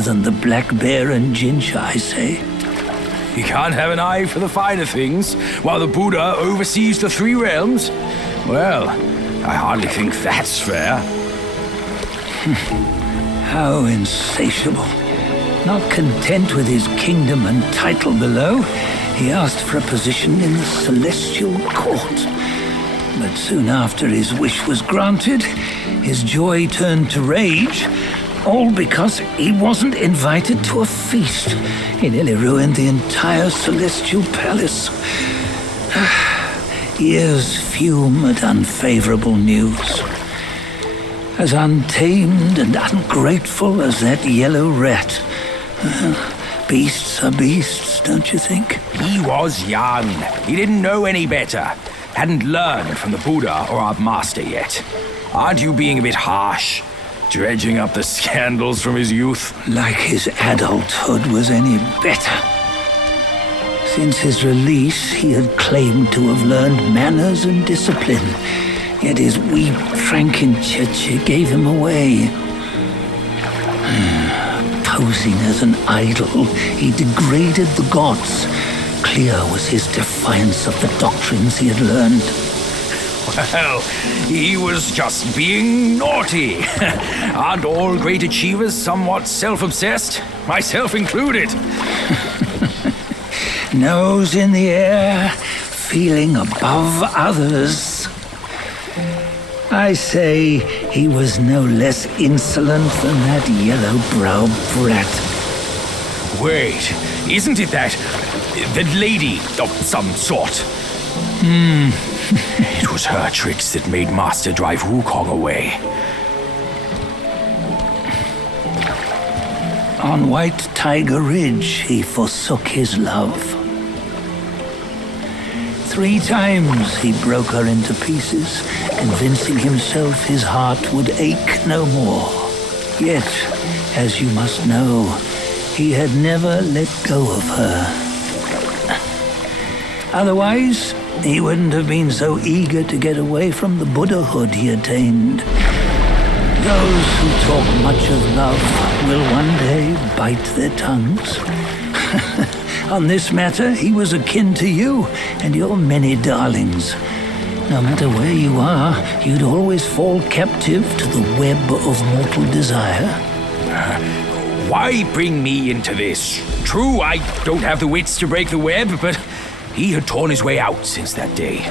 than the black bear and ginger, I say. You can't have an eye for the finer things, while the Buddha oversees the three realms? Well, I hardly think that's fair. How insatiable. Not content with his kingdom and title below, he asked for a position in the celestial court. But soon after his wish was granted, his joy turned to rage, all because he wasn't invited to a feast. He nearly ruined the entire celestial palace. Ears fume at unfavorable news. As untamed and ungrateful as that yellow rat. Beasts are beasts, don't you think? He was young. He didn't know any better. Hadn't learned from the Buddha or our master yet. Aren't you being a bit harsh? Dredging up the scandals from his youth? Like his adulthood was any better. Since his release, he had claimed to have learned manners and discipline. Yet his weak Frankenchurch gave him away. Posing as an idol, he degraded the gods. Clear was his defiance of the doctrines he had learned. Well, he was just being naughty. Aren't all great achievers somewhat self-obsessed? Myself included. Nose in the air, feeling above others. I say he was no less insolent than that yellow-browed brat. Wait, isn't it that lady of some sort? It was her tricks that made Master drive Wukong away. On White Tiger Ridge, he forsook his love. 3 times he broke her into pieces, convincing himself his heart would ache no more. Yet, as you must know, he had never let go of her. Otherwise, he wouldn't have been so eager to get away from the Buddhahood he attained. Those who talk much of love will one day bite their tongues. On this matter, he was akin to you and your many darlings. No matter where you are, you'd always fall captive to the web of mortal desire. Why bring me into this? True, I don't have the wits to break the web, but he had torn his way out since that day.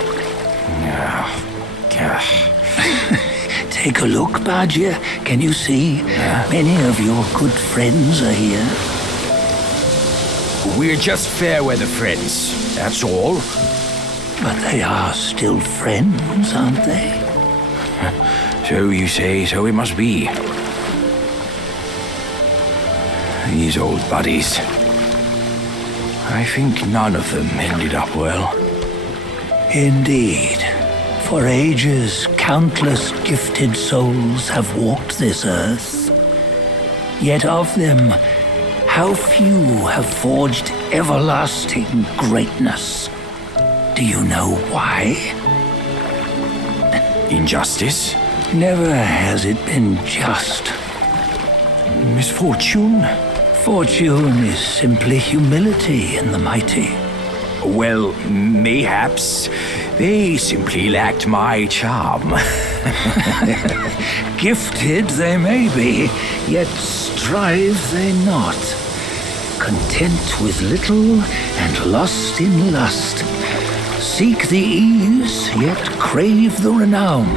Take a look, Badger. Can you see? Many of your good friends are here. We're just fair-weather friends, that's all. But they are still friends, aren't they? So you say, so it must be. These old buddies. I think none of them ended up well. Indeed. For ages, countless gifted souls have walked this earth. Yet of them, how few have forged everlasting greatness? Do you know why? Injustice? Never has it been just. Misfortune? Fortune is simply humility in the mighty. Well, mayhaps they simply lacked my charm. Gifted they may be, yet strive they not. Content with little and lost in lust. Seek the ease, yet crave the renown.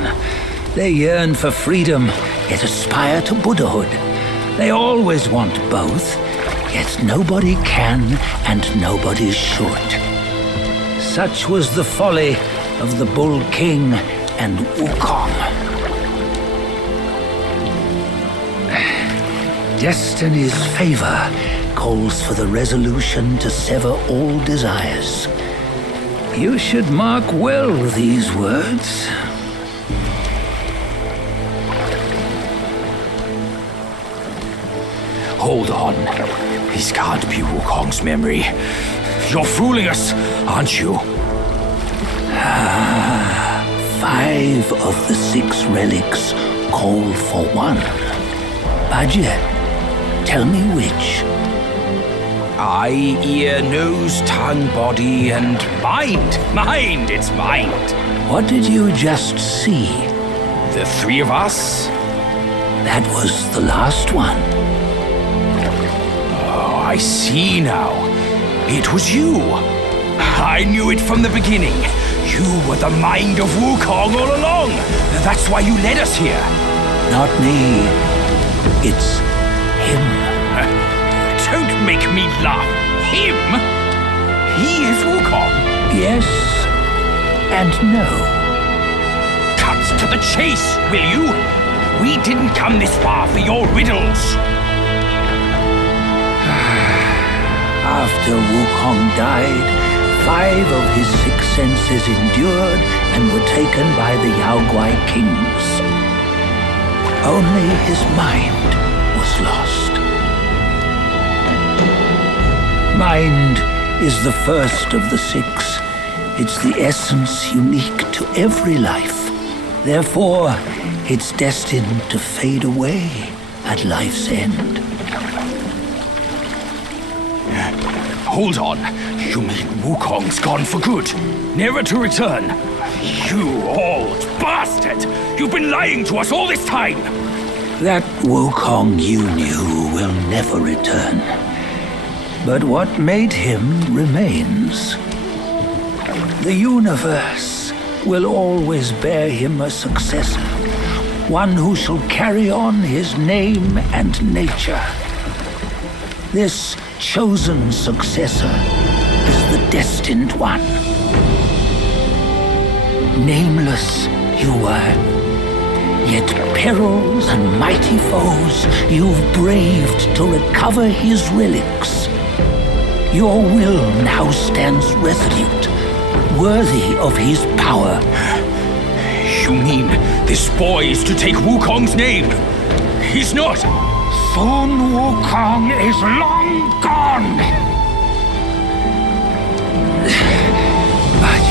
They yearn for freedom, yet aspire to Buddhahood. They always want both, yet nobody can and nobody should. Such was the folly of the Bull King and Wukong. Destiny's favor calls for the resolution to sever all desires. You should mark well these words. Hold on. This can't be Wukong's memory. You're fooling us, aren't you? 5 of the 6 relics call for one. Badger, Tell me which. Eye, ear, nose, tongue, body, and mind. Mind, it's mind. What did you just see? The three of us? That was the last one. Oh, I see now. It was you. I knew it from the beginning. You were the mind of Wukong all along. That's why you led us here. Not me. It's him. Don't make me laugh. Him? He is Wukong. Yes and no. Cut to the chase, will you? We didn't come this far for your riddles. After Wukong died, 5 of his 6 senses endured and were taken by the Yaoguai kings. Only his mind was lost. Mind is the first of the 6. It's the essence unique to every life. Therefore, it's destined to fade away at life's end. Hold on. You mean Wukong's gone for good? Never to return? You old bastard! You've been lying to us all this time! That Wukong you knew will never return. But what made him remains. The universe will always bear him a successor, one who shall carry on his name and nature. This chosen successor is the destined one. Nameless you were, yet perils and mighty foes you've braved to recover his relics. Your will now stands resolute, worthy of his power. You mean this boy is to take Wukong's name? He's not! Sun Wukong is long gone! But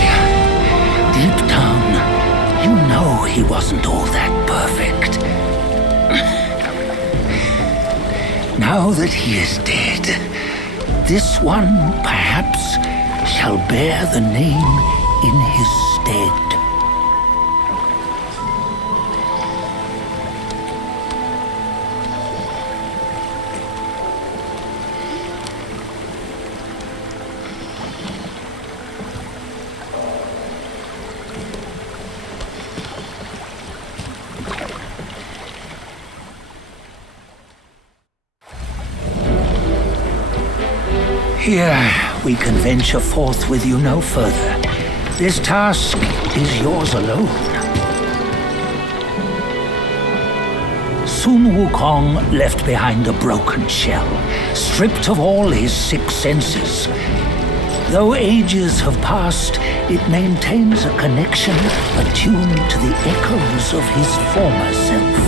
deep down, you know he wasn't all that perfect. Now that he is dead, this one, perhaps, shall bear the name in his stead. Here, we can venture forth with you no further. This task is yours alone. Sun Wukong left behind a broken shell, stripped of all his 6 senses. Though ages have passed, it maintains a connection attuned to the echoes of his former self.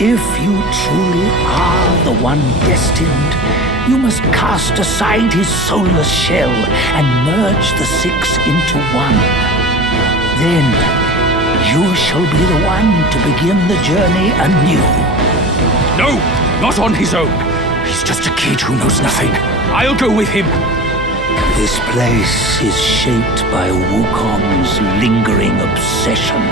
If you truly are the one destined, you must cast aside his soulless shell and merge the 6 into one. Then you shall be the one to begin the journey anew. No, not on his own. He's just a kid who knows nothing. I'll go with him. This place is shaped by Wukong's lingering obsession.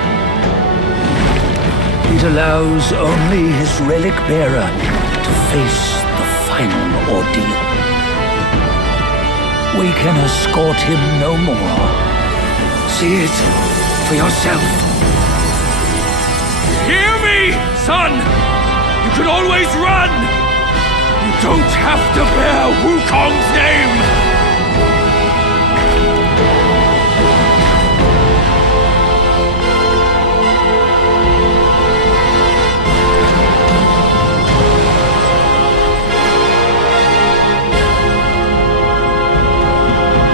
It allows only his relic bearer to face the final ordeal. We can escort him no more. See it for yourself. Hear me, son! You can always run! You don't have to bear Wukong's name!